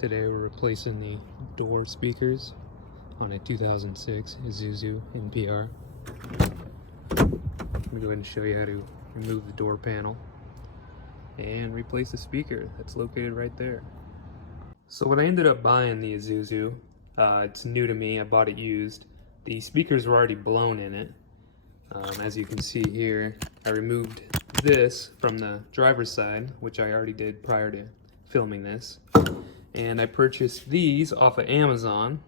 Today we're replacing the door speakers on a 2006 Isuzu NPR. I'm going to go ahead and show you how to remove the door panel and replace the speaker that's located right there. So when I ended up buying the Isuzu, it's new to me, I bought it used. The speakers were already blown in it. As you can see here, I removed this from the driver's side, which I already did prior to filming this. And I purchased these off of Amazon.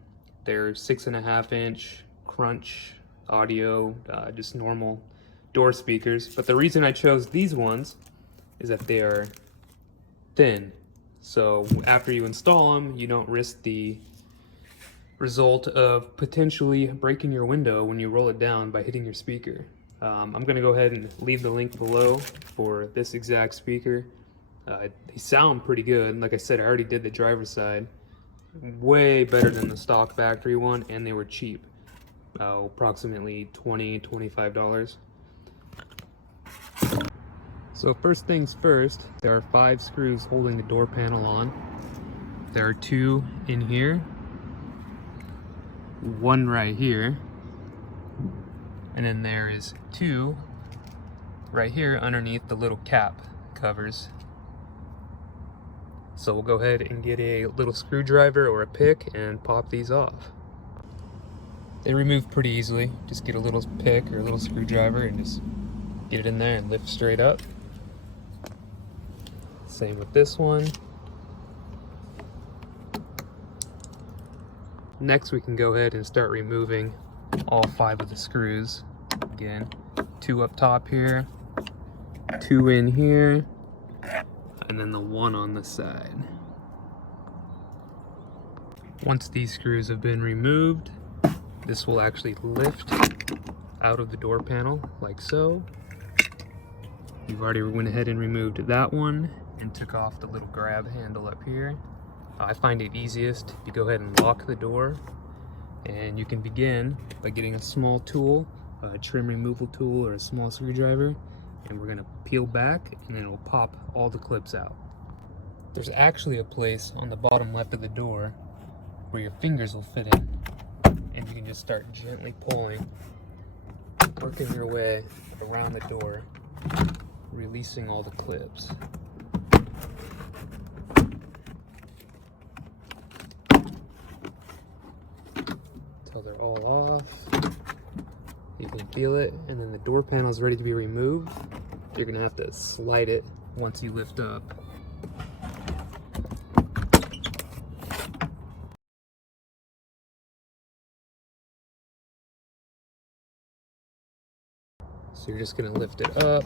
They're 6.5-inch crunch audio, just normal door speakers. But the reason I chose these ones is that they are thin. So after you install them, you don't risk the result of potentially breaking your window when you roll it down by hitting your speaker. I'm gonna go ahead and leave the link below for this exact speaker. They sound pretty good. Like I said, I already did the driver's side. Way better than the stock factory one, and they were cheap. Approximately $20–25. So first things first, there are 5 screws holding the door panel on. There are 2 in here, 1 right here, and then there is 2 right here underneath the little cap covers. So we'll go ahead and get a little screwdriver or a pick and pop these off. They remove pretty easily. Just get a little pick or a little screwdriver and just get it in there and lift straight up. Same with this one. Next we can go ahead and start removing all 5 of the screws. Again, 2 up top here, 2 in here, and then the 1 on the side. Once these screws have been removed, this will actually lift out of the door panel like so. You've already went ahead and removed that one and took off the little grab handle up here. I find it easiest if you go ahead and lock the door, and you can begin by getting a small tool, a trim removal tool or a small screwdriver, and we're gonna peel back and then it'll pop all the clips out. There's actually a place on the bottom left of the door where your fingers will fit in, and you can just start gently pulling, working your way around the door, releasing all the clips. Until they're all off. You can feel it, and then the door panel is ready to be removed. You're gonna have to slide it once you lift up. So you're just gonna lift it up,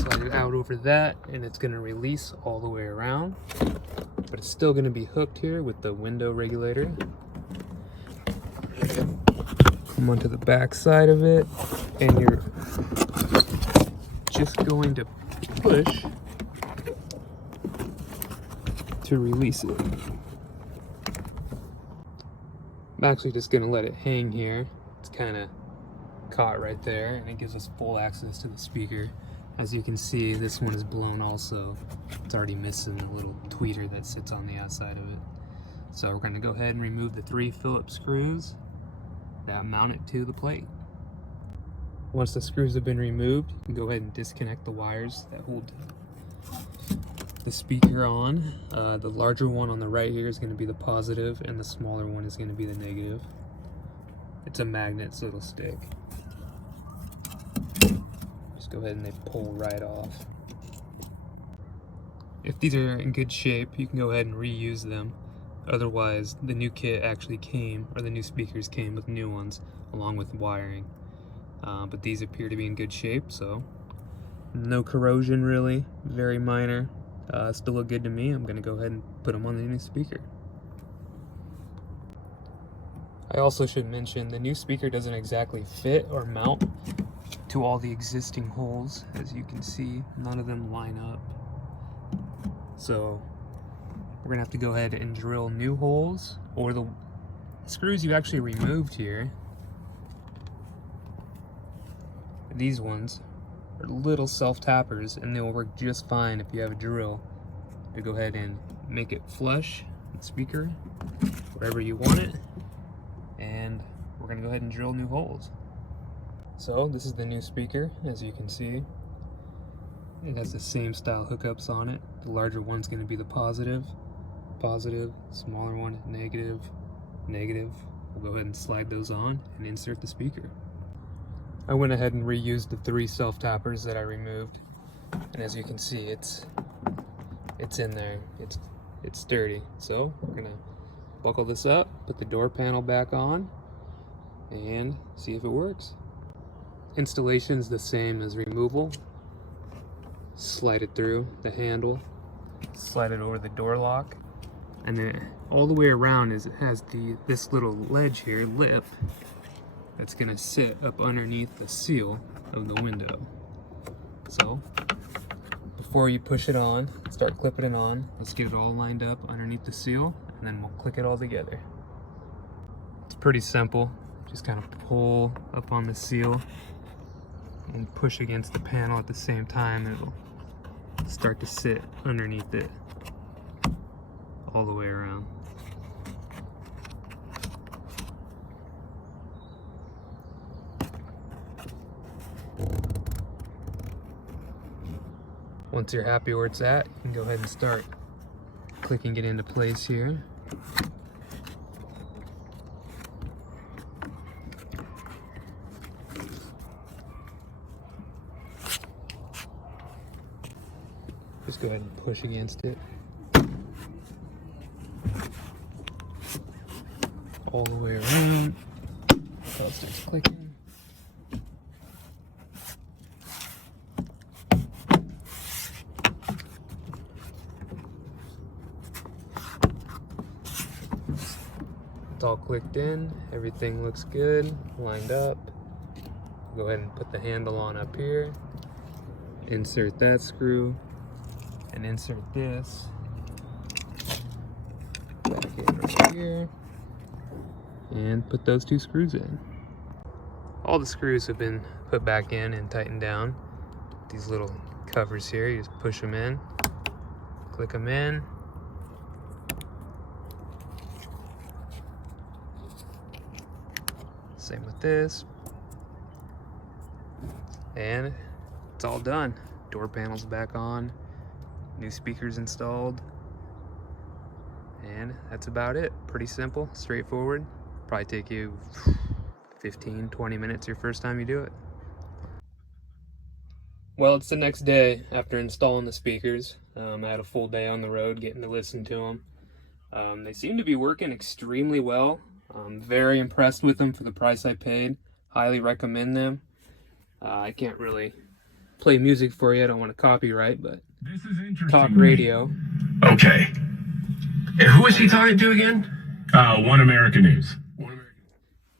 slide it out over that, and it's gonna release all the way around. But it's still gonna be hooked here with the window regulator. Come onto the back side of it, and you're just going to push to release it. I'm actually just going to let it hang here. It's kind of caught right there, and it gives us full access to the speaker. As you can see, this one is blown also. It's already missing the little tweeter that sits on the outside of it. So we're going to go ahead and remove the 3 Phillips screws that mount it to the plate. Once the screws have been removed, you can go ahead and disconnect the wires that hold the speaker on. The larger one on the right here is going to be the positive, and the smaller one is going to be the negative. It's a magnet, so it'll stick. Just go ahead and they pull right off. If these are in good shape, you can go ahead and reuse them. Otherwise, the new kit actually came, or the new speakers came with new ones, along with wiring. But these appear to be in good shape, so no corrosion really, very minor. Still look good to me. I'm gonna go ahead and put them on the new speaker. I also should mention the new speaker doesn't exactly fit or mount to all the existing holes. As you can see, none of them line up. So we're gonna have to go ahead and drill new holes, or the screws you actually removed here. These ones are little self-tappers, and they will work just fine if you have a drill to go ahead and make it flush the speaker wherever you want it, and we're gonna go ahead and drill new holes. So this is the new speaker. As you can see, it has the same style hookups on it. The larger one's going to be the positive, smaller one negative. We'll go ahead and slide those on and insert the speaker. I went ahead and reused the 3 self-tappers that I removed, and as you can see, it's in there. It's sturdy. So we're gonna buckle this up, put the door panel back on, and see if it works. Installation is the same as removal. Slide it through the handle, slide it over the door lock, and then all the way around it has this little ledge here, lip, that's gonna sit up underneath the seal of the window. So before you push it on, start clipping it on. Let's get it all lined up underneath the seal, and then we'll click it all together. It's pretty simple. Just kind of pull up on the seal and push against the panel at the same time, and it'll start to sit underneath it all the way around. Once you're happy where it's at, you can go ahead and start clicking it into place here. Just go ahead and push against it all the way around until it starts clicking. It's all clicked in, everything looks good, lined up. Go ahead and put the handle on up here, insert that screw, and insert this back in right here, and put those 2 screws in. All the screws have been put back in and tightened down. These little covers here, you just push them in, click them in. Same with this, and it's all done. Door panel's back on, new speakers installed, and that's about it. Pretty simple, straightforward. Probably take you 15-20 minutes your first time you do it. Well, it's the next day after installing the speakers. I had a full day on the road getting to listen to them. They seem to be working extremely well. I'm very impressed with them for the price I paid. Highly recommend them. I can't really play music for you. I don't want to copyright, but this is interesting. Talk radio. Okay. Who is he talking to again? One American News.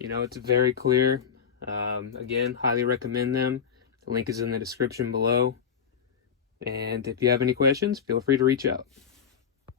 You know, it's very clear. Again, highly recommend them. The link is in the description below. And if you have any questions, feel free to reach out.